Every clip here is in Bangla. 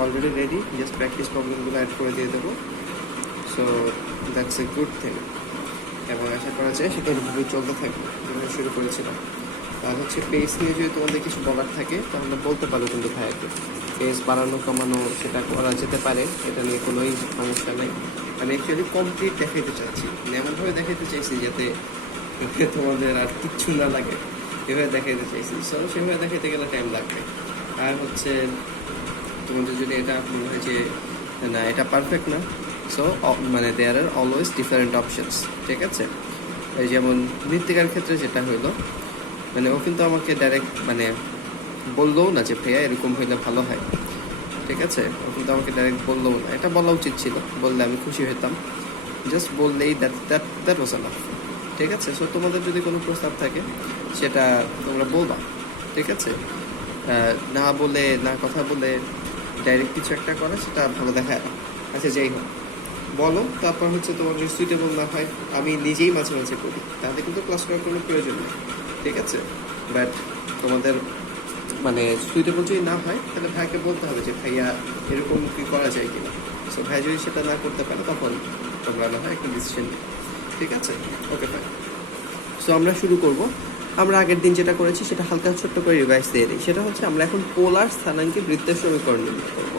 অলরেডি রেডি, জাস্ট প্র্যাকটিস প্রবলেমগুলো অ্যাড করে দিয়ে দেবো। So that's a good thing, এবং আশা করা যায় সেটা এভাবে চলতে থাকবে যেভাবে শুরু করেছিলাম। আর হচ্ছে পেস নিয়ে যদি তোমাদের কিছু বলার থাকে তাহলে বলতে পারো কিন্তু ভাইয়াকে, পেস বাড়ানো কমানো সেটা করা যেতে পারে, এটা নিয়ে কোনোই সমস্যা নেই। আমি অ্যাকচুয়ালি কমপ্লিট দেখাইতে চাচ্ছি, এমনভাবে দেখাইতে চাইছি যাতে তোমাদের আর কিচ্ছু না লাগে, এভাবে দেখাইতে চাইছি। সো সেভাবে দেখাইতে গেলে টাইম লাগবে। আর হচ্ছে তোমাদের যদি এটা মনে হয় যে না এটা পারফেক্ট না, সো মানে দেয়ার আর অলওয়েজ ডিফারেন্ট অপশনস, ঠিক আছে? এই যেমন মৃত্তিকার ক্ষেত্রে যেটা হইলো, মানে ও কিন্তু আমাকে ডাইরেক্ট মানে বললোও না যে ভাইয়া এরকম হইলে ভালো হয়, ঠিক আছে? ও কিন্তু আমাকে ডাইরেক্ট বললোও না, এটা বলা উচিত ছিল, বললে আমি খুশি হতাম। জাস্ট বললেই দ্যাট ওয়াজ এনাফ, ঠিক আছে? সো তোমাদের যদি কোনো প্রস্তাব থাকে সেটা তোমরা বলবা, ঠিক আছে? না বলে, না কথা বলে ডাইরেক্ট কিছু একটা করা সেটা ভালো দেখায় না। আচ্ছা যাই হোক, বলো। তারপর হচ্ছে তোমার যদি সুইটেবল না হয়, আমি নিজেই মাঝে মাঝে করি, তাহলে কিন্তু ক্লাস করার কোনো প্রয়োজন নেই, ঠিক আছে? বাট তোমাদের মানে সুইটেবল যদি না হয় তাহলে ভাইকে বলতে হবে যে ভাইয়া এরকম কি করা যায় কিনা। সো ভাই যদি সেটা না করতে পারে তখন তোমরা না হয় একটা ডিসিশন নিই, ঠিক আছে? Okay fine. সো আমরা শুরু করব। আমরা আগের দিন যেটা করেছি সেটা হালকা ছোট্ট করে রিভাইজ দিয়ে দিই। সেটা হচ্ছে আমরা এখন পোলার স্থানাঙ্কে বৃত্তের সমীকরণ নির্ণয় করবো।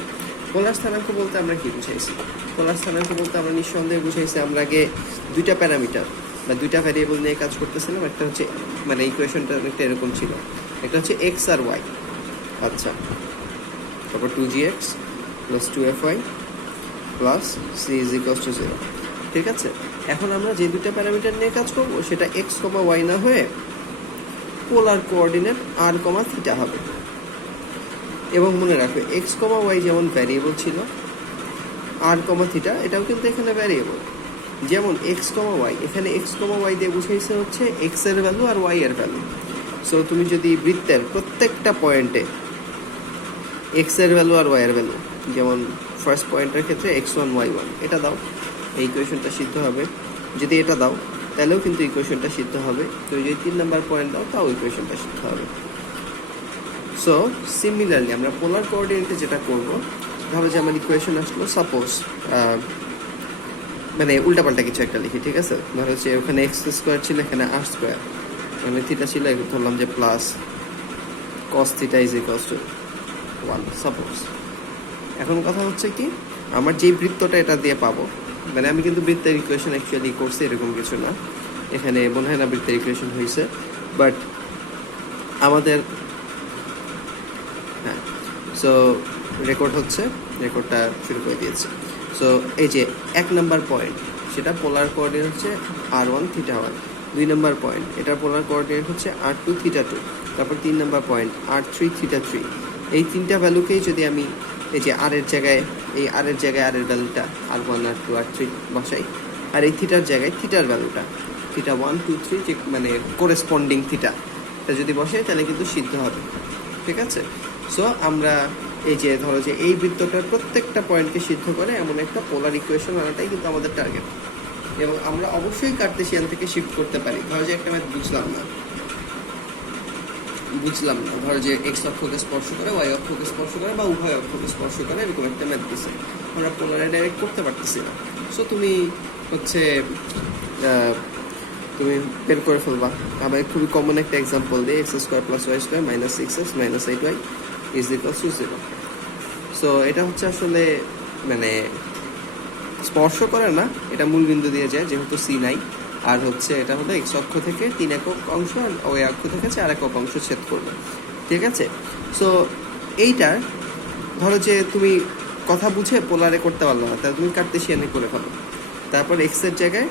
পোলার স্থানাঙ্ক বলতে আমরা কি বুঝাইছি? পোলার স্থানাঙ্ক বলতে আমরা নিঃসন্দেহে বুঝাইছি আমরা আগে দুইটা প্যারামিটার বা দুইটা ভ্যারিয়েবল নিয়ে কাজ করতেছিলাম। একটা হচ্ছে মানে ইকুয়েশনটা অনেকটা এরকম ছিল, একটা হচ্ছে এক্স আর ওয়াই, আচ্ছা, তারপর 2gx plus 2fy plus c is equals to 0, ঠিক আছে? এখন আমরা যে দুইটা প্যারামিটার নিয়ে কাজ করব সেটা এক্স কমা ওয়াই না হয়ে পোলার কোঅর্ডিনেট আর কমা থিটা হবে। এবং মনে রাখবে এক্স কমা ওয়াই যেমন ভ্যারিয়েবল ছিল, আর কমা থিটা এটাও কিন্তু এখানে ভ্যারিয়েবল। যেমন এক্স কমা ওয়াই, এখানে এক্স কমা ওয়াই দিয়ে বুঝাইছে হচ্ছে এক্স এর ভ্যালু আর ওয়াই এর ভ্যালু। সো তুমি যদি বৃত্তের প্রত্যেকটা পয়েন্টে এক্স এর ভ্যালু আর ওয়াই এর ভ্যালু, যেমন ফার্স্ট পয়েন্টের ক্ষেত্রে x1 y1 এটা দাও, এই ইকুয়েশনটা সিদ্ধ হবে। যদি এটা দাও তাহলেও কিন্তু ইকুয়েশনটা সিদ্ধ হবে। তো যদি 3 নাম্বার পয়েন্ট দাও তাও ইকুয়েশনটা সিদ্ধ হবে। সো সিমিলারলি আমরা পোলার কোঅর্ডিনেটে যেটা করব, ধরো যে আমার ইকুয়েশন আসলো, সাপোজ মানে উল্টাপাল্টা কিছু একটা লিখি, ঠিক আছে? ধরো হচ্ছে ওখানে এক্স স্কোয়ার ছিল, এখানে আর স্কোয়ার, মানে থিটা ছিল, ধরলাম যে plus cos theta is equals two 1 suppose. এখন কথা হচ্ছে কি, আমার যেই বৃত্তটা এটা দিয়ে পাবো, মানে আমি কিন্তু বৃত্তের ইকুয়েশন অ্যাকচুয়ালি করছি এরকম কিছু না, এখানে মনে হয় না বৃত্তের ইকুয়েশন হয়েছে, বাট আমাদের হ্যাঁ। সো রেকর্ড হচ্ছে, রেকর্ডটা শুরু করে দিয়েছে। সো এই যে 1 নাম্বার পয়েন্ট সেটা পোলার কোঅর্ডিনেট হচ্ছে r1 থিটা 1, 2 নাম্বার পয়েন্ট এটার পোলার কোঅর্ডিনেট হচ্ছে r2 থিটা 2, তারপর 3 নাম্বার পয়েন্ট r3 থিটা 3। এই তিনটা ভ্যালুকেই যদি আমি এই যে আর এর জায়গায়, এই আর এর জায়গায় আর এর ভ্যালুটা r1 r2 r3 বসাই, আর এই থিটার জায়গায় থিটার ভ্যালুটা থিটা 1 2 3 যে মানে কোরেসপন্ডিং থিটা এটা যদি বসাই তাহলে কিন্তু সিদ্ধ হবে, ঠিক আছে? সো আমরা এই যে ধরো যে এই বৃত্তটার প্রত্যেকটা পয়েন্টকে সিদ্ধ করে এমন একটা পোলার ইকুয়েশন আনাটাই কিন্তু আমাদের টার্গেট। এবং আমরা অবশ্যই কার্টেসিয়ান থেকে শিফট করতে পারি। ধরো যে একটা ম্যাথ বুঝলাম না, ধরো যে এক্স অক্ষকে স্পর্শ করে, ওয়াই অক্ষকে স্পর্শ করে, বা উভয় অক্ষকে স্পর্শ করে, এরকম একটা ম্যাথ দিচ্ছে, আমরা পোলারে ডাইরেক্ট করতে পারতেছি না। সো তুমি হচ্ছে তুমি বের করে ফেলবা। আবার খুবই কমন একটা এক্সাম্পল দিই, x square plus y square minus 6x minus 8y is equals to 0। So এটা হচ্ছে আসলে মানে স্পর্শ করে না, এটা মূল বিন্দু দিয়ে যায় যেহেতু সি নাই। আর হচ্ছে এটা হলো এক্স অক্ষ থেকে 3 একক অংশ আর ওই অক্ষ থেকে 4 একক অংশ ছেদ করবে, ঠিক আছে? সো এইটার ধরো যে তুমি কথা বুঝে পোলারে করতে পারলো না, তাহলে তুমি কার্টেসিয়ানে করে ফেলো। তারপর এক্স এর জায়গায়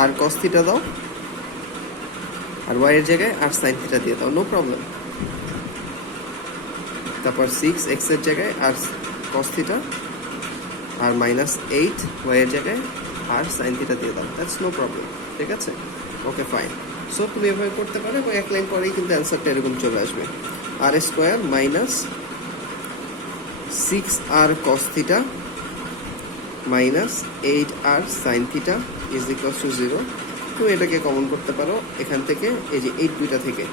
আর কস থিটা দাও, আর ওয়াই এর জায়গায় আর সাইন থিটা দিয়ে দাও, নো প্রবলেম। তারপর 6x এর জায়গায় আর কস থিটা, আর মাইনাস 8 ওয়াই এর জায়গায় আর সাইন থিটা দিয়ে দাও, দ্যাটস নো প্রবলেম, ঠিক আছে? Okay fine. সো তুমি এভাবে করতে পারো এবং এক লাইন পরেই কিন্তু অ্যান্সারটা এরকম চলে আসবে, r square minus 6r cos theta minus 8r sine theta is equals to 0। তুমি এটাকে কমন করতে পারো এখান থেকে, এই যে 8 দুইটা থেকে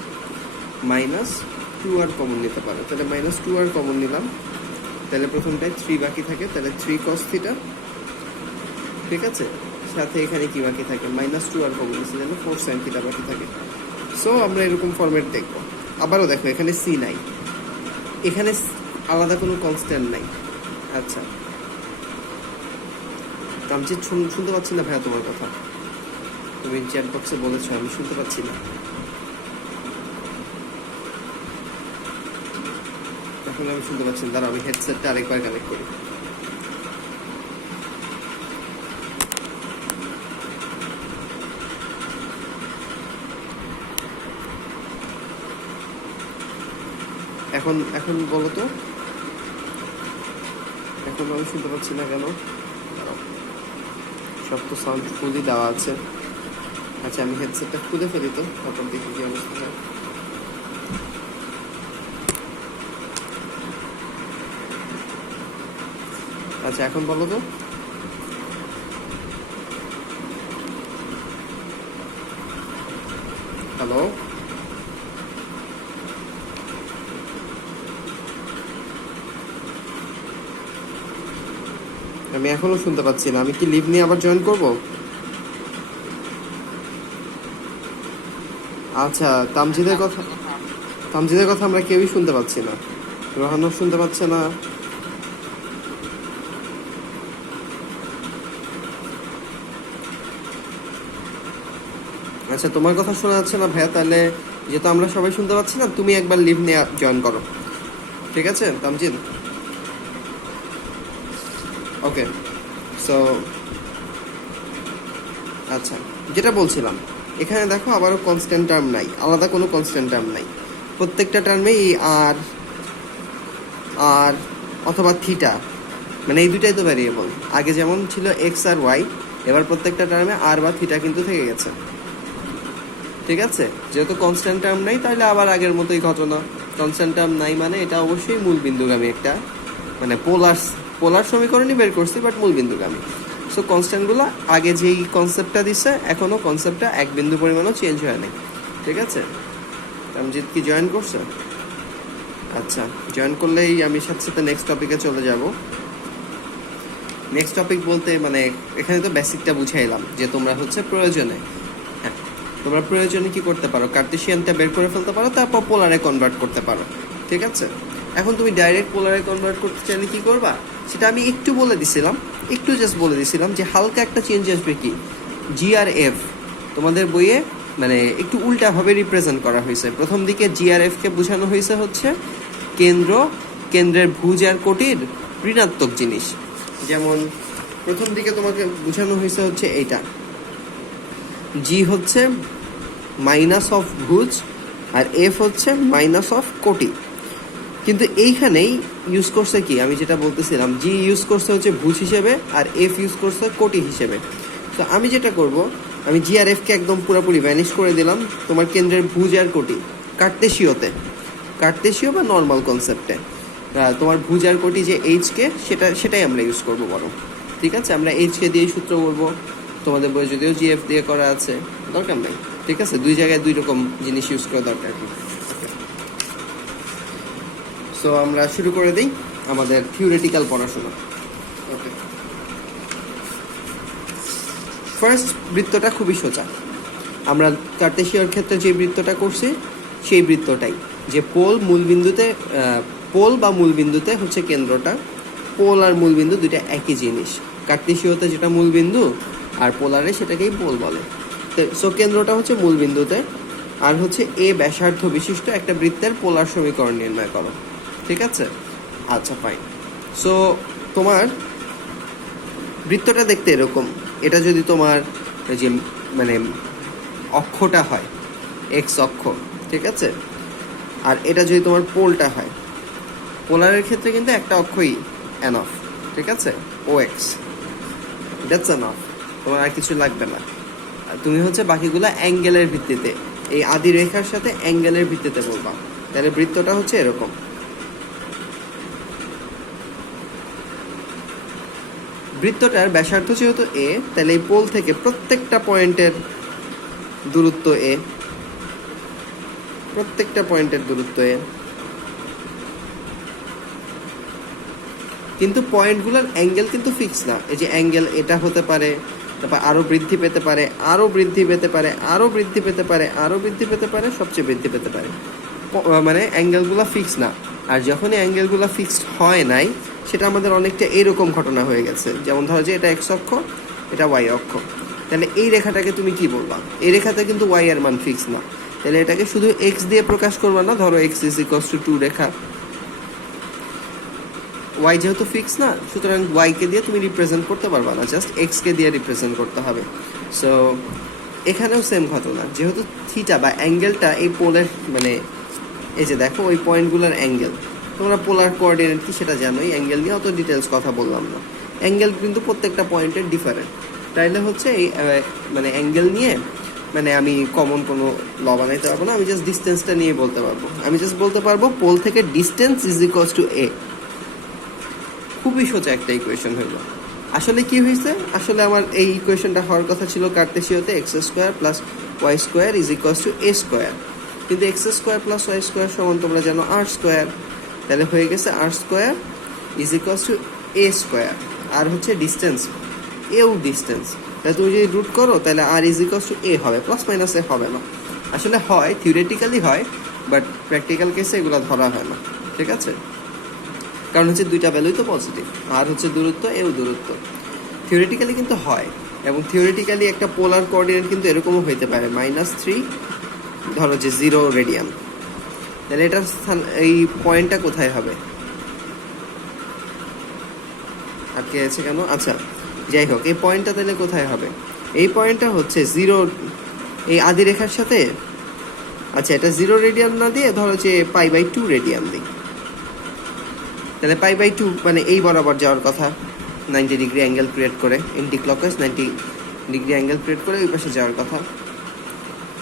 মাইনাস 2r কমন নিতে পারো, তাহলে মাইনাস 2r কমন নিলাম, তাহলে প্রথমটায় 3 বাকি থাকে, তাহলে 3 cos থিটা, ঠিক আছে। সাথে এখানে কি বাকি থাকে, -2 আর কমন নিচ্ছে, 4 sin থিটা বাকি থাকে। সো আমরা এরকম ফরম্যাট দেখবো। আবারও দেখো এখানে সি নাই, এখানে আলাদা কোনো কনস্ট্যান্ট নাই। আচ্ছা, আমি যে শুনতে পাচ্ছি না ভাইয়া তোমার কথা, তুমি চ্যাট বক্সে বলেছো, আমি শুনতে পাচ্ছি না। এখন আমি শুনতে পাচ্ছি না, দাঁড়াও আমি হেডসেটটা আরেকবার কানেক্ট করি। এখন এখন বলো তো, এখন আমি শুনতে পাচ্ছি না কেন? সব তো সাউন্ড ফুলই দেওয়া আছে। আচ্ছা, আমি হেডসেটটা খুলে ফেলি তো, তারপর দেখি কি অবস্থা হয়। আচ্ছা, এখন বলো তো। হ্যালো, আমি এখনো শুনতে পাচ্ছি না, আমি কি লিভ নিয়ে আবার জয়েন করব? আচ্ছা, তামজিদের কথা আমরা কেউই শুনতে পাচ্ছি না, রোহানও শুনতে পাচ্ছে না। আচ্ছা, তোমার কথা শোনা যাচ্ছে না ভাইয়া, তাহলে যেহেতু আমরা সবাই শুনতে পাচ্ছি না, তুমি একবার লিভ নিয়ে জয়েন করো, ঠিক আছে তামজিদ? ওকে, সো আচ্ছা, যেটা বলছিলাম, এখানে দেখো আবারও কনস্ট্যান্ট টার্ম নাই, আলাদা কোনো কনস্ট্যান্ট টার্ম নাই। প্রত্যেকটা টার্মে এই আর আর অথবা থিটা, মানে এই দুটাই তো ভ্যারিয়েবল। আগে যেমন ছিল এক্স আর ওয়াই, এবার প্রত্যেকটা টার্মে আর বা থিটা কিন্তু থেকে গেছে, ঠিক আছে। যেহেতু কনস্ট্যান্ট টার্ম নাই, তাহলে আবার আগের মতোই ঘটনা। কনস্ট্যান্ট টার্ম নাই মানে এটা অবশ্যই মূল বিন্দুগামী একটা, মানে পোলার সমীকরণই বের করছি, বাট মূল বিন্দুগামী। সো কনস্ট্যান্টগুলো আগে যেই কনসেপ্টটা দিচ্ছে, এখনও কনসেপ্টটা এক বিন্দু পরিমাণও চেঞ্জ হয় নাই, ঠিক আছে। তামজিদ কি জয়েন করছে? আচ্ছা, জয়েন করলেই আমি সাথে সাথে নেক্সট টপিকে চলে যাব। নেক্সট টপিক বলতে মানে এখানে তো বেসিকটা বুঝাইলাম যে তোমরা হচ্ছে প্রয়োজনে, হ্যাঁ, তোমরা প্রয়োজনে কি করতে পারো, কার্টেশিয়ানটা বের করে ফেলতে পারো, তারপর পোলারে কনভার্ট করতে পারো, ঠিক আছে। এখন তুমি ডাইরেক্ট পোলারে কনভার্ট করতে চাইলে কি করবা, সেটা আমি একটু বলে দিছিলাম, একটু জাস্ট বলে দিছিলাম যে হালকা একটা চেঞ্জ আসবে। কি, জি আর এফ তোমাদের বইয়ে মানে একটু উল্টাভাবে রিপ্রেজেন্ট করা হয়েছে। প্রথম দিকে জি আর এফকে বোঝানো হয়েছে হচ্ছে কেন্দ্রের ভুজ আর কোটির ঋণাত্মক জিনিস। যেমন প্রথম দিকে তোমাকে বোঝানো হয়েছে হচ্ছে এইটা, জি হচ্ছে মাইনাস অফ ভুজ আর এফ হচ্ছে মাইনাস অফ কোটি। কিন্তু এইখানেই ইউজ করছে কি, আমি যেটা বলতেছিলাম, জি ইউজ করছে হচ্ছে ভুজ হিসেবে আর এফ ইউজ করছে কোটি হিসেবে। তো আমি যেটা করব, আমি জি আর এফকে একদম পুরোপুরি ভ্যানিশ করে দিলাম তোমার কেন্দ্রের ভুজ আর কোটি কার্টেশীয় বা নর্মাল কনসেপ্টে। তোমার ভুজ আর কোটি যে এইচকে, সেটাই আমরা ইউজ করবো বরং, ঠিক আছে। আমরা এইচকে দিয়ে সূত্র করবো, তোমাদের বই যদিও জিএফ দিয়ে করা আছে, দরকার নাই, ঠিক আছে। দুই জায়গায় দুই রকম জিনিস ইউজ করা দরকার। সো আমরা শুরু করে দিই আমাদের থিওরিটিক্যাল পড়াশোনা। ওকে, ফার্স্ট বৃত্তটা খুবই সোজা। আমরা কার্টেশীয়র ক্ষেত্রে যে বৃত্তটা করছি সেই বৃত্তটাই, যে পোল বা মূল বিন্দুতে হচ্ছে কেন্দ্রটা। পোল আর মূল বিন্দু দুইটা একই জিনিস, কার্টেশীয়তে যেটা মূল বিন্দু আর পোলারে সেটাকেই পোল বলে। সো কেন্দ্রটা হচ্ছে মূল বিন্দুতে, আর হচ্ছে এ ব্যাসার্ধ বিশিষ্ট একটা বৃত্তের পোলার সমীকরণ নির্ণয় করো, ঠিক আছে। আচ্ছা, ফাইন। সো তোমার বৃত্তটা দেখতে এরকম। এটা যদি তোমার যে মানে অক্ষটা হয় এক্স অক্ষ, ঠিক আছে, আর এটা যদি তোমার পোলটা হয়, পোলারের ক্ষেত্রে কিন্তু একটা অক্ষই এনফ, ঠিক আছে, ও এক্স, দ্যাটস এনফ, তোমার আর কিছু লাগবে না। তুমি হচ্ছে বাকিগুলো অ্যাঙ্গেলের ভিত্তিতে, এই আদি রেখার সাথে অ্যাঙ্গেলের ভিত্তিতে বলবা। তাহলে বৃত্তটা হচ্ছে এরকম। বৃত্তটার ব্যাসার্ধ যেহেতু এ, তাহলে এই পোল থেকে প্রত্যেকটা পয়েন্টের দূরত্ব এ, কিন্তু পয়েন্টগুলোর অ্যাঙ্গেল কিন্তু ফিক্স না। এই যে অ্যাঙ্গেল এটা হতে পারে, তারপর আরও বৃদ্ধি পেতে পারে, আরও বৃদ্ধি পেতে পারে, আরও বৃদ্ধি পেতে পারে, আরও বৃদ্ধি পেতে পারে, সবচেয়ে বৃদ্ধি পেতে পারে। মানে অ্যাঙ্গেলগুলো ফিক্স না। আর যখনই অ্যাঙ্গেলগুলো ফিক্সড হয় নাই, সেটা আমাদের অনেকটা এইরকম ঘটনা হয়ে গেছে। যেমন ধরো যে এটা এক্স অক্ষ, এটা ওয়াই অক্ষ, তাহলে এই রেখাটাকে তুমি কি বলবা? এই রেখাতে কিন্তু ওয়াই এর মান ফিক্স না, তাহলে এটাকে শুধু এক্স দিয়ে প্রকাশ করবা না। ধরো এক্স ইজ ইকুয়ালস টু 2 রেখা, ওয়াই যেহেতু ফিক্স না, সুতরাং ওয়াইকে দিয়ে তুমি রিপ্রেজেন্ট করতে পারবা না, জাস্ট এক্সকে দিয়ে রিপ্রেজেন্ট করতে হবে। সো এখানেও সেম ঘটনা, যেহেতু থিটা বা অ্যাঙ্গেলটা এই পোলের মানে এই যে দেখো ওই পয়েন্টগুলোর অ্যাঙ্গেল, তোমরা পোলার কোঅর্ডিনেট কি সেটা জানোই, অ্যাঙ্গেল নিয়ে অত ডিটেলস কথা বললাম না। অ্যাঙ্গেল কিন্তু প্রত্যেকটা পয়েন্টের ডিফারেন্ট, তাইলে হচ্ছে এই মানে অ্যাঙ্গেল নিয়ে মানে আমি কমন কোনো ল বানাইতে পারবো না, আমি জাস্ট ডিস্টেন্সটা নিয়ে বলতে পারবো। আমি জাস্ট বলতে পারবো পোল থেকে ডিস্টেন্স ইজ ইকুয়ালস টু এ। খুবই সোজা একটা ইকুয়েশন হইল। আসলে কি হয়েছে? আসলে আমার এই ইকুয়েশনটা হওয়ার কথা ছিল কার্তেশীয়তে x square plus y square is equals to a square, কিন্তু x square plus y square সমান তোমরা জানো আর স্কোয়ার, তাহলে হয়ে গেছে r square is equals to a square. R হচ্ছে ডিস্টেন্স, এও ডিস্টেন্স, তাহলে তুমি যদি রুট করো তাহলে আর ইজ ইকুয়ালস টু এ হবে, প্লাস মাইনাস এ হবে না। আসলে হয়, থিওরিটিক্যালি হয়, বাট প্র্যাকটিক্যাল কেসে এগুলো ধরা হয় না, ঠিক আছে? কারণ হচ্ছে দুইটা ভ্যালুই তো পজিটিভ, আর হচ্ছে দূরত্ব, এও দূরত্ব। থিওরিটিক্যালি কিন্তু হয়, এবং থিওরিটিক্যালি একটা পোলার কোঅর্ডিনেট কিন্তু এরকমও হইতে পারে -3, ধরো যে 0 রেডিয়ান, তাহলে এটার স্থান এই পয়েন্টটা কোথায় হবে? আটকে আছে কেন? আচ্ছা যাই হোক, এই পয়েন্টটা তাহলে কোথায় হবে? এই পয়েন্টটা হচ্ছে 0 এই আদি রেখার সাথে, আচ্ছা এটা 0 রেডিয়ান না দিয়ে ধরো যে π/2 রেডিয়ান দিই, তাহলে π/2 মানে এই বরাবর যাওয়ার কথা, 90 ডিগ্রি অ্যাঙ্গেল ক্রিয়েট করে, anti clockwise 90 degree angle create করে ওই পাশে যাওয়ার কথা,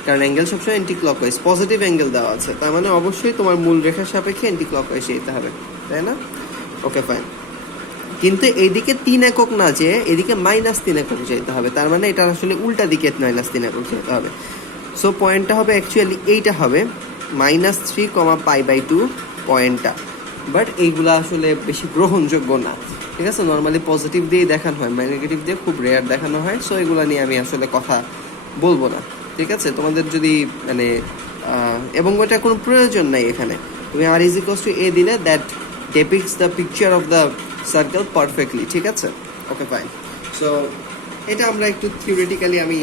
কারণ অ্যাঙ্গেল সবসময় এন্টি ক্লকওয়াইজ, পজিটিভ অ্যাঙ্গেল দেওয়া আছে, তার মানে অবশ্যই তোমার মূল রেখার সাপেক্ষে এন্টি ক্লকওয়াইজ যেতে হবে, তাই না? Okay fine. কিন্তু এইদিকে 3 একক না, যে এদিকে -3 একক যেতে হবে, তার মানে এটা আসলে উল্টা দিকে -3 একক যেতে হবে। সো পয়েন্টটা হবে অ্যাকচুয়ালি এইটা হবে -3, π/2 পয়েন্টটা, বাট এইগুলা আসলে বেশি গ্রহণযোগ্য না, ঠিক আছে? নর্মালি পজিটিভ দিয়েই দেখানো হয়, নেগেটিভ দিয়ে খুব রেয়ার দেখানো হয়। সো এগুলা নিয়ে আমি আসলে কথা বলবো না, ঠিক আছে? তোমাদের যদি মানে এবং ওটা কোনো প্রয়োজন নাই এখানে, তুমি আর ইজ ইকুয়ালস টু এ দিলে that ডেপিক্টস the picture of the circle perfectly, ঠিক আছে? Okay fine. সো এটা আমরা একটু থিওরিটিক্যালি আমি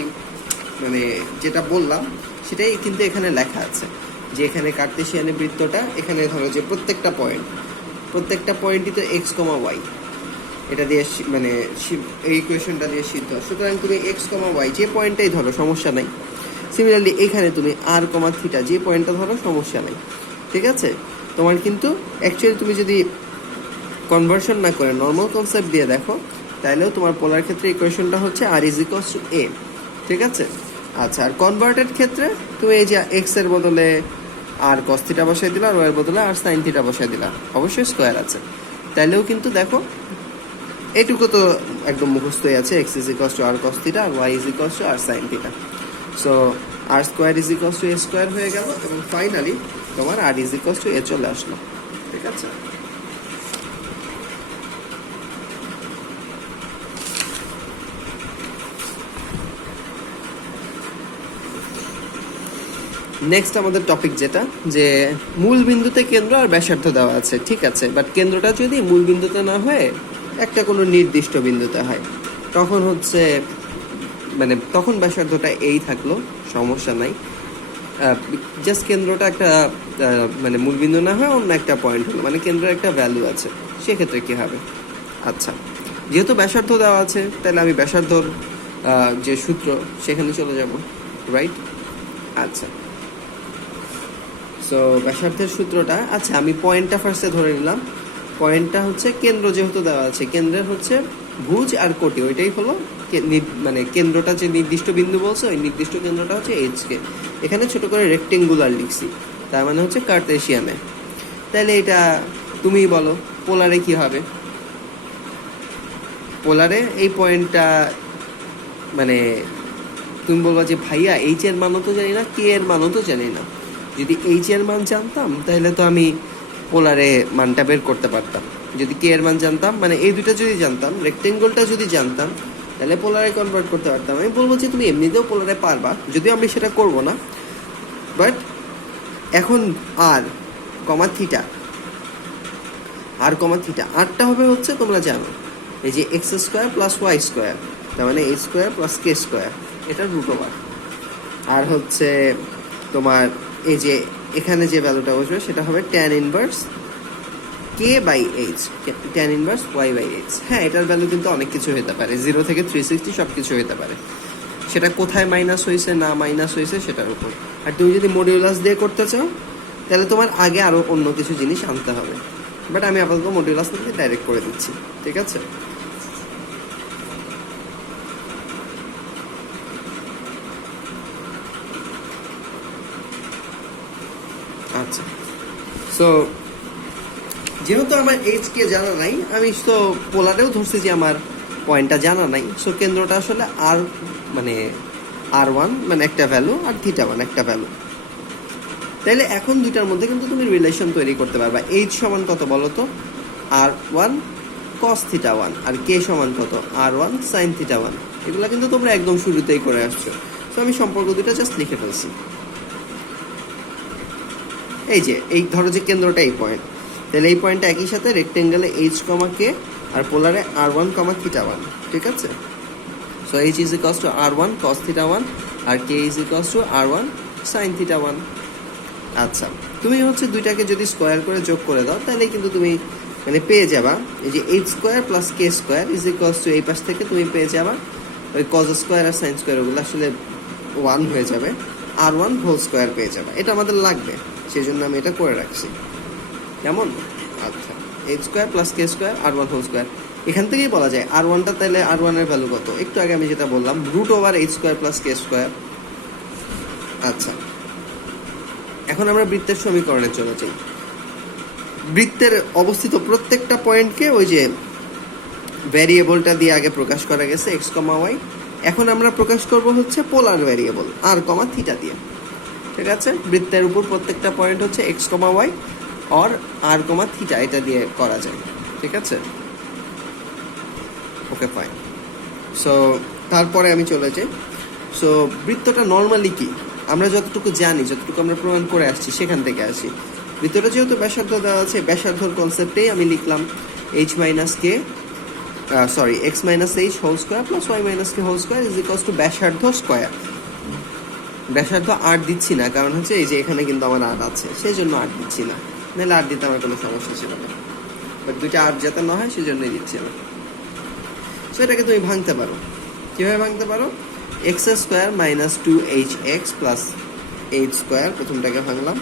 মানে যেটা বললাম সেটাই কিন্তু এখানে লেখা আছে, যে এখানে কার্তেশিয়ানে বৃত্তটা, এখানে ধরো যে প্রত্যেকটা পয়েন্টই তো এক্স কমা ওয়াই, এটা দিয়ে মানে এই ইকুয়েশনটা দিয়ে সিদ্ধ। সুতরাং তুমি এক্স কমা ওয়াই যে পয়েন্টটাই ধরো সমস্যা নাই। সিমিলারলি এখানে তুমি আর কমা থিটা যে পয়েন্টটা ধরো সমস্যা নাই, ঠিক আছে? তোমার কিন্তু অ্যাকচুয়ালি তুমি যদি কনভার্সন না করে নর্মাল কনসেপ্ট দিয়ে দেখো, তাহলেও তোমার পোলার ক্ষেত্রে ইকুয়েশনটা হচ্ছে আর ইজ ইকুয়ালস টু এ, ঠিক আছে? আচ্ছা, আর কনভার্টেড ক্ষেত্রে তুমি এই যে এক্স এর বদলে আর কস থিটা বসাই দিলা, আর ওয়াই এর বদলে আর সাইন থিটা বসাই দিলা, অবশ্যই স্কোয়ার আছে, তাইলেও কিন্তু দেখো এটুকু তো একদম মুখস্থই আছে, x is equals to r cos theta আর y is equals to r sine theta. So r square is equals to a square হয়ে গেল, এবং ফাইনালি তোমার r is equals to a চলে আসলো, ঠিক আছে? নেক্সট আমাদের টপিক যেটা, যে মূল বিন্দুতে কেন্দ্র আর ব্যাসার্ধ দেওয়া আছে, ঠিক আছে? বাট কেন্দ্রটা যদি মূল বিন্দুতে না হয়ে একটা কোনো নির্দিষ্ট বিন্দুতে হয়, তখন হচ্ছে মানে তখন ব্যাসার্ধটা এই থাকলো, সমস্যা নাই। জাস্ট কেন্দ্রটা একটা মানে মূল বিন্দু না হয় অন্য একটা পয়েন্ট হলো, মানে কেন্দ্রের একটা ভ্যালু আছে, সেক্ষেত্রে কী হবে? আচ্ছা, যেহেতু ব্যাসার্ধ দেওয়া আছে, তাহলে আমি ব্যাসার্ধর যে সূত্র সেখানে চলে যাব, রাইট? আচ্ছা, সো ব্যাসার্ধের সূত্রটা, আচ্ছা আমি পয়েন্টটা ফার্স্টে ধরে নিলাম। পয়েন্টটা হচ্ছে কেন্দ্র যেহেতু দেওয়া আছে, কেন্দ্রের হচ্ছে ভুজ আর কোটি, ওইটাই হলো মানে কেন্দ্রটা যে নির্দিষ্ট বিন্দু বলছে, ওই নির্দিষ্ট কেন্দ্রটা হচ্ছে এইচকে। এখানে ছোট করে রেক্টেঙ্গুলার লিখছি, তার মানে হচ্ছে কার্তেশিয়ানে। তাহলে এটা তুমি বলো পোলারে কি হবে? পোলারে এই পয়েন্টটা মানে তুমি বলবা যে ভাইয়া এইচ এর মানও তো জানি না, কে এর মানও তো জানি না। যদি এইচ এর মান জানতাম তাহলে তো আমি পোলারে মানটা বের করতে পারতাম, যদি কে এর মান জানতাম, মানে এই দুইটা যদি জানতাম, রেক্টেঙ্গলটা যদি জানতাম, তাহলে পোলারে কনভার্ট করতে পারতাম। আমি বলবো যে তুমি এমনিতেও পোলারে পারবা, যদিও আমি সেটা করবো না। বাট এখন আর কমা থিটা, আর কমা থিটা, আরটা হবে হচ্ছে তোমরা জানো এই যে x square plus y square, তার মানে এই স্কোয়ার প্লাস কে স্কোয়ার, এটার রুট ওভার। আর হচ্ছে তোমার এই যে এখানে যে ভ্যালুটা বসবে সেটা হবে tan inverse k by h, tan inverse y by h. হ্যাঁ, এটার ভ্যালু কিন্তু অনেক কিছু হতে পারে, 0 থেকে 360 সব কিছু হতে পারে। সেটা কোথায় মাইনাস হয়েছে না মাইনাস হয়েছে সেটার উপর। আর তুমি যদি মডিউলাস দিয়ে করতে চাও তাহলে তোমার আগে আরও অন্য কিছু জিনিস আনতে হবে, বাট আমি আপাতত মডিউলাস থেকে ডাইরেক্ট করে দিচ্ছি, ঠিক আছে? আচ্ছা, সো যেহেতু আমার এইচ কে জানা নাই, আমি তো পোলারেও ধরছি যে আমার পয়েন্টটা জানা নাই। সো কেন্দ্রটা আসলে আর মানে R1 মানে একটা ভ্যালু, আর থিটা 1 একটা ভ্যালু। তাইলে এখন দুইটার মধ্যে কিন্তু তুমি রিলেশন তৈরি করতে পারবা। এইচ সমান কত বলো তো? R1 cos থিটা 1, আর কে সমান কত? R1 sin theta 1। এগুলো কিন্তু তোমরা একদম শুরুতেই করে আসছো। সো আমি সম্পর্ক দুটো জাস্ট লিখে ফেলছি। এই যে এই ধরো যে কেন্দ্রটা এই পয়েন্ট, তাহলে এই পয়েন্টটা একই সাথে রেক্টেঙ্গেলে এইচ কমা কে আর পোলারে R1 কমা থিটা 1, ঠিক আছে? So h is equals to R1 cos theta 1 আর k is equals to R1 sin theta 1। আচ্ছা, তুমি হচ্ছে দুইটাকে যদি স্কোয়ার করে যোগ করে দাও তাহলে কিন্তু তুমি মানে পেয়ে যাবা এই যে H square plus k square is equals two, এই পাশ থেকে তুমি পেয়ে যাবা ওই কজ স্কোয়ার আর সাইন স্কোয়ার, ওগুলো আসলে 1 হয়ে যাবে, R1 হোল স্কোয়ার পেয়ে যাবে। এটা আমাদের লাগবে, সেই জন্য আমি এটা করে রাখছি। কেমন? আচ্ছা, H square plus k square R1 whole square, এখান থেকেই বলা যায় R1টা তাহলে R1 এর ভ্যালু কত? একটু আগে আমি যেটা বললাম, root over h square plus k square. আচ্ছা, এখন আমরা বৃত্তের সমীকরণে চলে যাই। বৃত্তের অবস্থিত প্রত্যেকটা পয়েন্টকে ওই যে ভ্যারিয়েবলটা দিয়ে আগে প্রকাশ করা গেছে এক্স কমা ওয়াই, এখন আমরা প্রকাশ করব হচ্ছে পোলার ভ্যারিয়েবল আর কমা থিটা দিয়ে, ঠিক আছে? বৃত্তের উপর প্রত্যেকটা পয়েন্ট হচ্ছে এক্স কমা ওয়াই আর আর কমা থিটা, এটা দিয়ে করা যায়, ঠিক আছে? ওকে, ফাইন। সো তারপরে আমি চলে যাই। সো বৃত্তটা নর্মালি কি আমরা যতটুকু জানি, যতটুকু আমরা প্রমাণ করে আসছি সেখান থেকে আসি। বৃত্তটা যেহেতু ব্যাসার্ধ দেওয়া আছে, ব্যাসার্ধর কনসেপ্টেই আমি লিখলাম h minus k sorry x minus h whole square plus y minus k whole square is equals to ব্যাসার্ধ স্কোয়ার। ব্যাসার্ধ আর দিচ্ছি না, কারণ হচ্ছে এই যে এখানে কিন্তু আমার আর আছে, সেই জন্য আর দিচ্ছি না, নাহলে আর দিতে আমার কোনো সমস্যা ছিল না, বাট দুইটা আর যাতে না হয় সেই জন্যই দিচ্ছি না। সো এটাকে তুমি ভাঙতে পারো, কীভাবে ভাঙতে পারো? X square minus 2hx plus h square, প্রথমটাকে ভাঙলাম।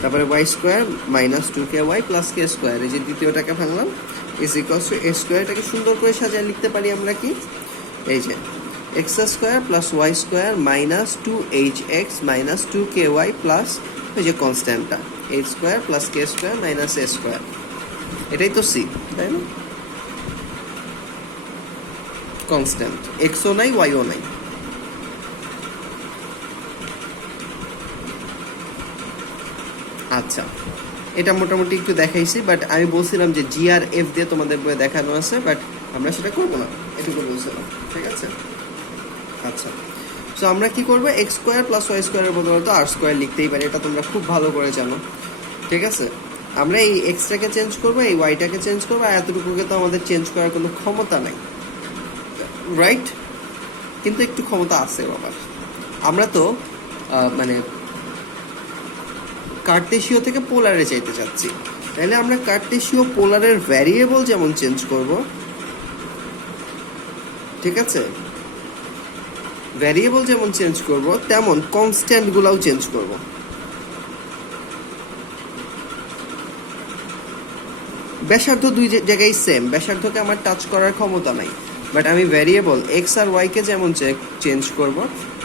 তারপরে y square minus 2ky plus k square, এই যে দ্বিতীয়টাকে ভাঙলাম, is equals to a square. এটাকে সুন্দর করে সাজিয়ে লিখতে পারি আমরা কি, এই যে x square plus y square minus 2hx minus 2ky plus এই যে কনস্ট্যান্টটা h square plus k square minus a square. এটাই তো সি, তাই না? কনস্ট্যান্ট, এক্সও নাই ওয়াইও নাই। আচ্ছা, এটা মোটামুটি একটু দেখাইছি, বাট আমি বলছিলাম যে জি আর এফ দিয়ে তোমাদের বইয়ে দেখানো আছে, বাট আমরা সেটা করবো না, এটুকু বলছিলাম, ঠিক আছে? আচ্ছা, সো আমরা কি করবো? এক্স স্কোয়ার প্লাস ওয়াই স্কোয়ারের বদলে তো আর স্কোয়ার লিখতেই পারি, এটা তোমরা খুব ভালো করে জানো, ঠিক আছে? আমরা এই এক্সটাকে চেঞ্জ করবো, এই ওয়াইটাকে চেঞ্জ করবো, আর এতটুকুকে তো আমাদের চেঞ্জ করার কোনো ক্ষমতা নাই, রাইট? কিন্তু একটু ক্ষমতা আছে বাবার। আমরা তো মানে কার্টেশীয় থেকে পোলারে চাইতে চাচ্ছি, তাহলে আমরা কার্টেশীয় পোলারের ভ্যারিয়েবল যেমন চেঞ্জ করব, ঠিক আছে? ভ্যারিয়েবল যেমন চেঞ্জ করব তেমন কনস্ট্যান্টগুলোও চেঞ্জ করব। ব্যাসার্ধ দুই জায়গায় সেম, ব্যাসার্ধকে আমার টাচ করার ক্ষমতা নাই, বাট আমি ভ্যারিয়েবল এক্স আর ওয়াইকে যেমন চেঞ্জ করব,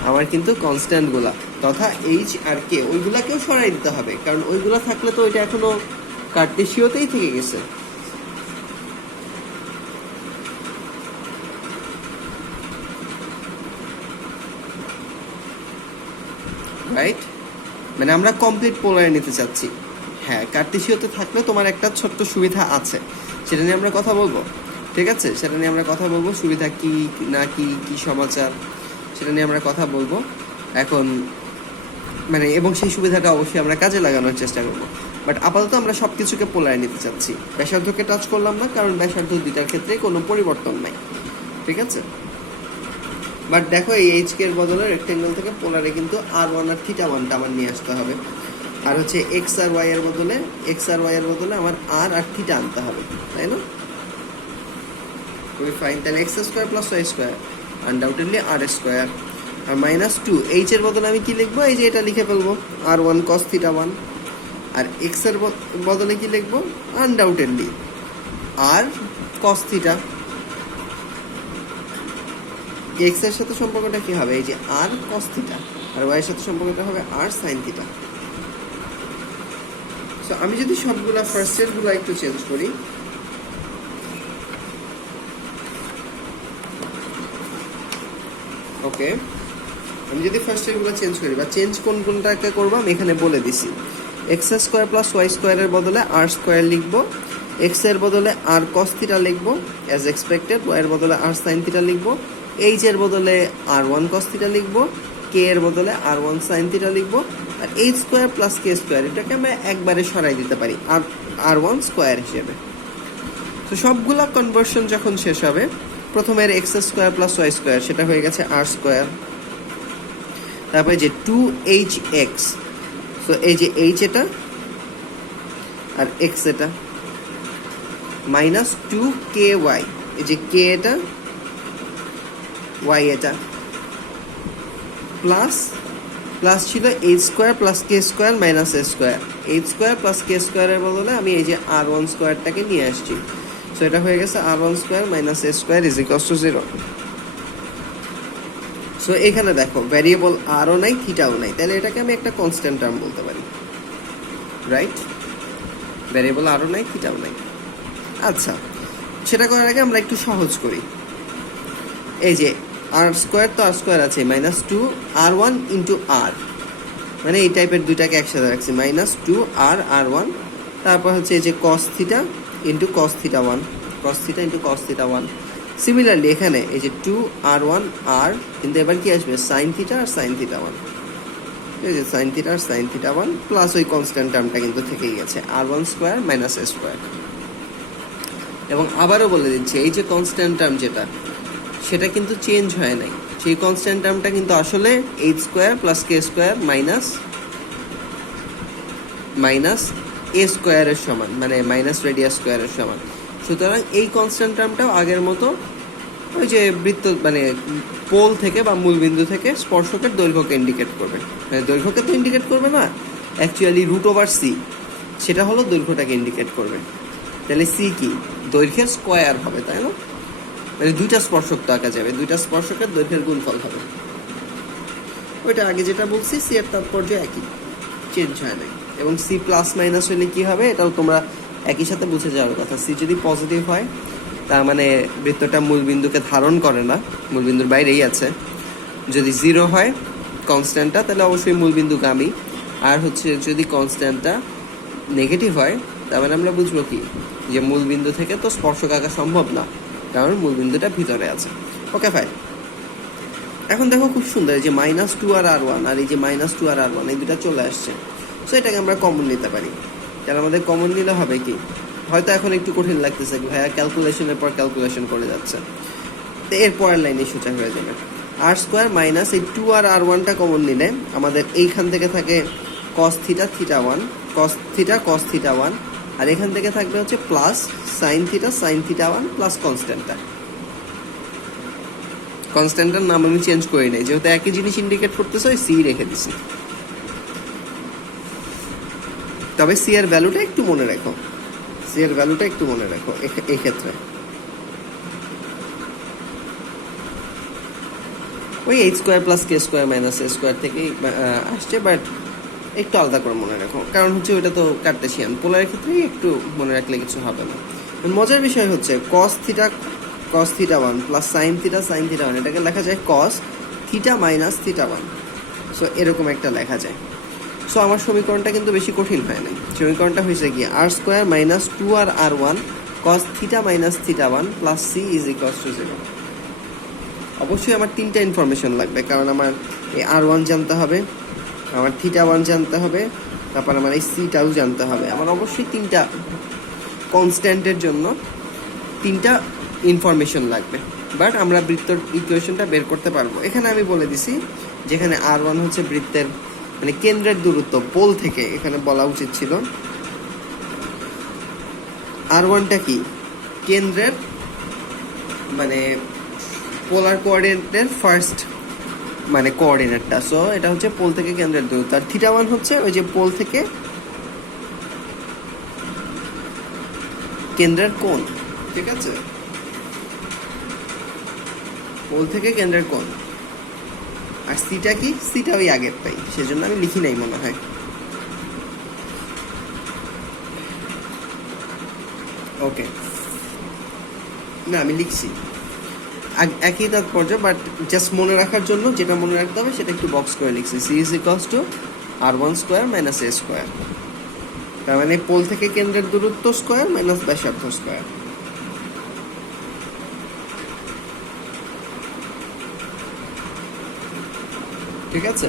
আমার কিন্তু কনস্ট্যান্টগুলা তথা এইচ আর কে ওইগুলাকেও সরাই দিতে হবে, কারণ ওইগুলা থাকলে তো ওইটা এখনো কার্টেশীয়তেই থেকে গেছে। রাইট? মানে আমরা কমপ্লিট পোলারে নিতে চাচ্ছি। হ্যাঁ, কার্টেশীয়তে থাকলে তোমার একটা ছোট্ট সুবিধা আছে, সেটা নিয়ে আমরা কথা বলবো, ঠিক আছে? সেটা নিয়ে আমরা কথা বলবো, সুবিধা কি না কি কি সমাচার সেটা নিয়ে আমরা কথা বলবো এখন, মানে এবং সেই সুবিধাটা অবশ্যই আমরা কাজে লাগানোর চেষ্টা করবো। বাট আপাতত আমরা সব কিছুকে পোলারে নিতে চাচ্ছি, ব্যাসার্ধকে টাচ করলাম না, কারণ ব্যাসার্ধ দুইটার ক্ষেত্রে কোনো পরিবর্তন নাই, ঠিক আছে? বাট দেখো এই এইচকে এর বদলে রেক্টেঙ্গেল থেকে পোলারে কিন্তু R1 আর θ1 আমার নিয়ে আসতে হবে, আর হচ্ছে এক্স আর ওয়াই এর বদলে আমার আর θ আনতে হবে, তাই না? খুবই ফাইন। তাহলে x square plus y square undoubtedly r square, আর -2 এইচ এর বদলে আমি কি লিখবো? এই যে এটা লিখে ফেলবো R1 cos θ1, আর এক্স এর বদলে কি লিখবো? আনডাউটেডলি আর cos θ। এক্স এর সাথে সম্পর্কটা কি হবে? এই যে আর cos θ, আর ওয়াই এর সাথে সম্পর্কটা হবে আর sin θ। সো আমি যদি সবগুলা ফার্স্ট এর গুলো একটু চেঞ্জ করি, ওকে, আমি যদি ফার্স্ট এর গুলো চেঞ্জ করি, বা চেঞ্জ কোনটাকে করবো আমি এখানে বলে দিছি। এক্স স্কোয়ার প্লাস ওয়াই স্কোয়ারের বদলে আর স্কোয়ার লিখবো, এক্স এর বদলে আর cos θ লিখবো অ্যাজ এক্সপেক্টেড, ওয়াই এর বদলে আর sin θ লিখবো, এইচ এর বদলে R1 cos θ লিখবো, কে এর বদলে R1 sin θ লিখবো, আর H square plus k square এটাকে আমরা একবারে সরাই দিতে পারি আর R1 স্কোয়ার হিসেবে। তো সবগুলা কনভার্সন যখন শেষ হবে, প্রথমের x square plus y square সেটা হয়ে গেছে আর স্কোয়ার, তারপরে যে 2hx, তো এই যে এইচ এটা আর এক্স এটা, -2ky, এই যে কে এটা, ওয়াই এটা, প্লাস ছিল H square plus k square minus a square, H square plus কে স্কোয়ারের বদলে আমি এই যে R1 স্কোয়ারটাকে নিয়ে আসছি। সো এটা হয়ে গেছে R1 square minus a square is equals to 0। So এখানে দেখো ভ্যারিয়েবল আরও নাই, থিটাও নাই, তাহলে এটাকে আমি একটা কনস্ট্যান্ট টার্ম বলতে পারি, রাইট? ভ্যারিয়েবল আরও নাই, থিটাও নাই। আচ্ছা, সেটা করার আগে আমরা একটু সহজ করি। এই যে আর স্কোয়ার, তো আর স্কোয়ার আছে, -2 R1 ইন্টু আর, মানে এই টাইপের দুইটাকে একসাথে রাখছি, -2 R1, তারপর হচ্ছে এই যে cos θ into cos θ1, cos θ into cos θ1। Similarly এখানে এই যে 2 R1 R, কিন্তু এবার কি আসবে? sin θ আর sin θ1, এই যে sin θ আর sin θ1 প্লাস ওই কনস্ট্যান্ট টার্মটা কিন্তু থেকেই গেছে R1 square minus a square. এবং আবারও বলে দিচ্ছি, এই যে কনস্ট্যান্ট টার্ম যেটা, সেটা কিন্তু চেঞ্জ হয় নাই, সেই কনস্ট্যান্ট টার্মটা কিন্তু আসলে H square plus k square minus এ স্কোয়ারের সমান, মানে মাইনাস রেডিয়াস স্কোয়ারের সমান। সুতরাং এই কনস্ট্যান্ট টার্মটাও আগের মতো ওই যে বৃত্ত, মানে পোল থেকে বা মূলবিন্দু থেকে স্পর্শকের দৈর্ঘ্যকে ইন্ডিকেট করবে, মানে দৈর্ঘ্যকে তো ইন্ডিকেট করবে না, অ্যাকচুয়ালি √/c সেটা হলো দৈর্ঘ্যটাকে ইন্ডিকেট করবে। তাহলে সি কি? দৈর্ঘ্যের স্কোয়ার হবে, তাই না? মানে দুইটা স্পর্শক তো আঁকা যাবে, দুইটা স্পর্শকের দৈর্ঘ্যের গুণফল হবে। ওইটা আগে যেটা বলছি, সি এর তাৎপর্য একই, চেঞ্জ হয় নাই। এবং সি প্লাস মাইনাস হলে কি হবে, এটাও তোমরা একই সাথে বুঝে যাওয়ার কথা। সি যদি পজিটিভ হয়, তার মানে বৃত্তটা মূলবিন্দুকে ধারণ করে না, মূলবিন্দুর বাইরেই আছে। যদি 0 হয় কনস্ট্যান্টটা, তাহলে অবশ্যই মূলবিন্দুগামী। আর হচ্ছে যদি কনস্ট্যান্টটা নেগেটিভ হয়, তার মানে আমরা বুঝবো কি, যে মূলবিন্দু থেকে তো স্পর্শক আঁকা সম্ভব না, কারণ মূলবিন্দুটা ভিতরে আছে। Okay fine. এখন দেখো খুব সুন্দর, এই যে -2 আর R1 আর এই যে -2 আর R1 এই দুটা চলে আসছে। সো এটাকে আমরা কমন নিতে পারি। তাহলে আমাদের কমন নিলে হবে কি, হয়তো এখন একটু কঠিন লাগতেছে, ভাইয়া ক্যালকুলেশনের পর ক্যালকুলেশন করে যাচ্ছে, তো এর পরের লাইনে সোজা হয়ে যাবে। আর স্কোয়ার মাইনাস এই 2 আর R1টা কমন নিলে আমাদের এইখান থেকে থাকে cos θ θ1, cos θ cos θ1, আর এখান থেকে থাকবে হচ্ছে প্লাস sin θ sin θ1 প্লাস কনস্ট্যান্টটার নাম আমি চেঞ্জ করি নাই, যেহেতু একই জিনিস ইন্ডিকেট করতেছে, ওই সি রেখে দিছি। তবে সি এর ভ্যালুটা একটু মনে রাখো, সি এর ভ্যালুটা একটু মনে রাখো এই ক্ষেত্রে। ওই H square plus k square minus a square থেকেই আসছে, বাট একটু আলাদা করে মনে রাখো, কারণ হচ্ছে ওইটা তো কার্টেশিয়ান, পোলারের ক্ষেত্রেই একটু মনে রাখলে কিছু হবে না। মজার বিষয় হচ্ছে cos θ1 প্লাস sin θ sin θ1, এটাকে লেখা যায় cos θ মাইনাস θ1। সো এরকম একটা লেখা যায়। সো আমার সমীকরণটা কিন্তু বেশি কঠিন হয় নাই, সমীকরণটা হয়েছে কি, r square -2 r R1 cos theta minus theta 1 plus c is equals to 0। অবশ্যই আমার তিনটা ইনফরমেশন লাগবে, কারণ আমার এই R1 জানতে হবে, আমার থিটা 1 জানতে হবে, তারপর আমার এই সিটাও জানতে হবে। আমার অবশ্যই তিনটা কনস্ট্যান্টের জন্য তিনটা ইনফরমেশন লাগবে, বাট আমরা বৃত্তর ইকুয়েশনটা বের করতে পারবো। এখানে আমি বলে দিছি যেখানে R1 হচ্ছে বৃত্তের মানে কেন্দ্রের দূরত্ব পোল থেকে, এখানে বলা উচিত ছিল R1টা কি কেন্দ্রের মানে পোলার কোঅর্ডিনেটের ফার্স্ট মানে কোঅর্ডিনেটটা, সো এটা হচ্ছে পোল থেকে কেন্দ্রের দূরত্ব। আর থিটা 1 হচ্ছে ওই যে পোল থেকে কেন্দ্রের কোণ, ঠিক আছে, পোল থেকে কেন্দ্রের কোণ। আর সিটা কি, সিটা ওই আগেরটাই, সেজন্য আমি লিখি নাই মনে হয়। ওকে, না আমি লিখছি, একই তাৎপর্য, বাট জাস্ট মনে রাখার জন্য যেটা মনে রাখতে হবে সেটা একটু বক্স করে লিখছি। C is equals to R1 square minus a square, তার মানে পোল থেকে কেন্দ্রের দূরত্ব স্কোয়ার মাইনাস ব্যাসার্ধ স্কোয়ার। ঠিক আছে,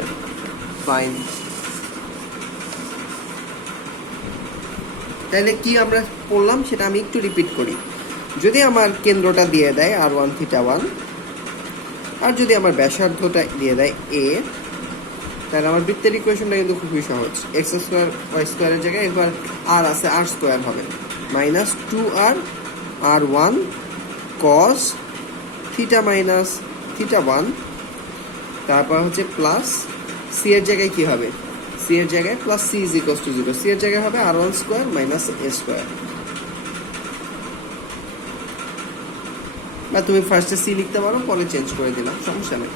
ফাইন। তাহলে কি আমরা পড়লাম সেটা আমি একটু রিপিট করি। যদি আমার কেন্দ্রটা দিয়ে দেয় R1 থিটা 1, আর যদি আমার ব্যাসার্ধটা দিয়ে দেয় এ, তাহলে আমার বৃত্তের ইকুয়েশনটা কিন্তু খুবই সহজ। এক্স স্কোয়ার ওয়াই স্কোয়ারের জায়গায় এবার আর আছে, আর স্কোয়ার হবে মাইনাস 2r R1 কস থিটা মাইনাস থিটা 1, তারপর হচ্ছে প্লাস সি এর জায়গায় কি হবে, সি এর জায়গায় plus c is equals to 0, c এর জায়গায় হবে R1 square minus a square. বা তুমি ফার্স্টে সি লিখতে পারো, পরে চেঞ্জ করে দিলাম, সমস্যা নেই।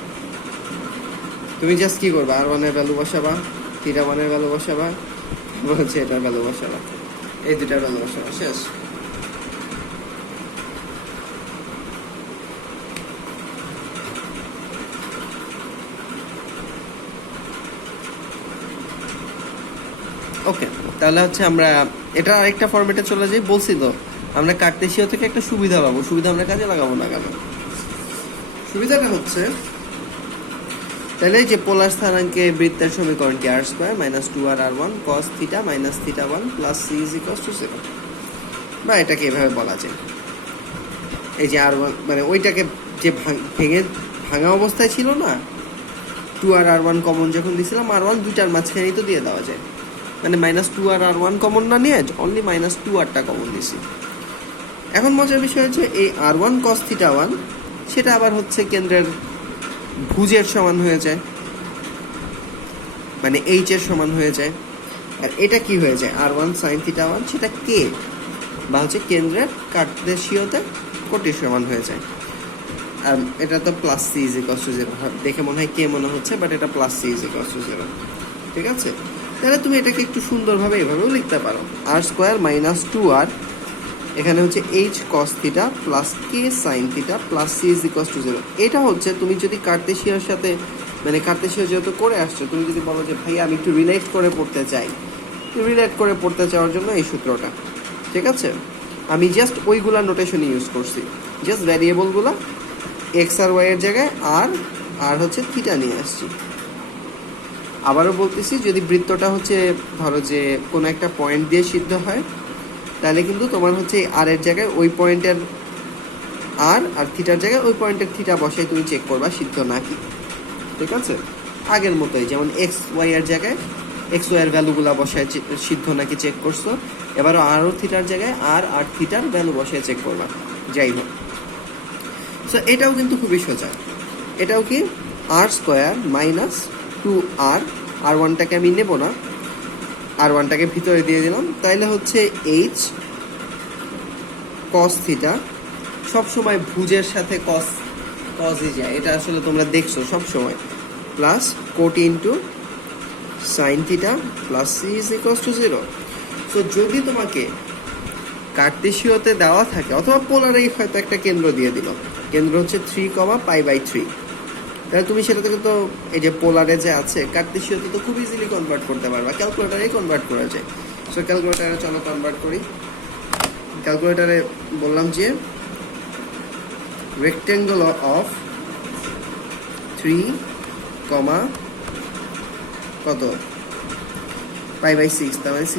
তুমি জাস্ট কি করবা, R1 এর ভ্যালু বসাবা, থিটা 1 এর ভ্যালু বসাবা, হচ্ছে এটার ভ্যালু বসাবা, এই দুটার ভ্যালু বসাবা, শেষ। ওকে, তাহলে হচ্ছে আমরা এটা আরেকটা ফরম্যাটে চলে যাই। বলছি তো আমরা কার্টেসীয় থেকে একটা সুবিধা পাবো, সুবিধা আমরা কাজে লাগাবো না কেন? সুবিধাটা হচ্ছে তাহলে যে পোলার স্থানাঙ্কে বৃত্তের সমীকরণ কি r square minus 2r R1 cos theta minus theta 1 plus c is equals to 0, বা এটাকে এভাবে বলা যায়, এই যে R1 মানে ওইটাকে যে ভেঙে ভাঙা অবস্থায় ছিল না, 2r R1 কমন যখন দিয়েছিলাম, R1 দুইটার মাঝখানেই তো দিয়ে দেওয়া যায়, মানে মাইনাস 2r R1 কমন না নিয়ে অনলি মাইনাস 2rটা কমন দিছি। এখন মজার বিষয় হচ্ছে এই R1 cos থিটা 1 সেটা আবার হচ্ছে কেন্দ্রের ভুজের সমান হয়ে যায়, মানে এইচ এর সমান হয়ে যায়। আর এটা কি হয়ে যায়, R1 sin থিটা 1 সেটা কে বা হচ্ছে কেন্দ্রের কার্টেসীয়তে কোটির সমান হয়ে যায়। আর এটা তো plus c is equals to 0, দেখে মনে হয় কে মনে হচ্ছে, বাট এটা plus c is equals to 0, ঠিক আছে। তাহলে তুমি এটাকে একটু সুন্দরভাবে এভাবেও লিখতে পারো, আর স্কোয়ার মাইনাস 2r, এখানে হচ্ছে h cos theta plus k sine theta plus c is equals to 0। এটা হচ্ছে তুমি যদি কার্টেসীয়র সাথে মানে কার্টেসীয় যেহেতু করে আসছো, তুমি যদি বলো যে ভাই আমি একটু রিলেট করে পড়তে চাই, রিলেট করে পড়তে চাওয়ার জন্য এই সূত্রটা, ঠিক আছে। আমি জাস্ট ওইগুলা নোটেশন ইউজ করছি, জাস্ট ভ্যারিয়েবলগুলা এক্স আর ওয়াই এর জায়গায় আর হচ্ছে থিটা নিয়ে আসছি। আবারও বলতেছি, যদি বৃত্তটা হচ্ছে ধরো যে কোনো একটা পয়েন্ট দিয়ে সিদ্ধ হয়, তাহলে কিন্তু তোমার হচ্ছে আর এর জায়গায় ওই পয়েন্টের আর থিটার জায়গায় ওই পয়েন্টের থিটা বসাই তুমি চেক করবা সিদ্ধ নাকি, ঠিক আছে। আগের মতোই যেমন এক্স ওয়াই এর জায়গায় এক্স ওয়াই এর ভ্যালুগুলা বসায় সিদ্ধ নাকি চেক করছো, এবারও আর ও থিটার জায়গায় আর থিটার ভ্যালু বসায় চেক করবা, যাই হোক। সো এটাও কিন্তু খুবই সোজা, এটাও কি আর স্কোয়ার মাইনাস 2r, R1টাকে আমি নেব না, R1টাকে ভিতরে দিয়ে দিলাম, তাইলে হচ্ছে এইচ কস থিটা, সবসময় ভুজের সাথে কসই যায়, এটা আসলে তোমরা দেখছো সবসময়, প্লাস কোটি into sine theta plus c is equals to 0। So যদি তোমাকে কার্টেসীয়তে দেওয়া থাকে অথবা পোলারেই হয়তো একটা কেন্দ্র দিয়ে দিল, কেন্দ্র হচ্ছে 3, π/3, তাহলে তুমি সেটা থেকে তো এই যে পোলারে যে আছে কার্টেসীয়তে তো খুব ইজিলি কনভার্ট করতে পারবা, ক্যালকুলেটারেই কনভার্ট করা যায়। সো ক্যালকুলেটারে চলো কনভার্ট করি। ক্যালকুলেটারে বললাম যে রেক্টেঙ্গল অফ 3, কত পাই বাই 6, তার মানে 6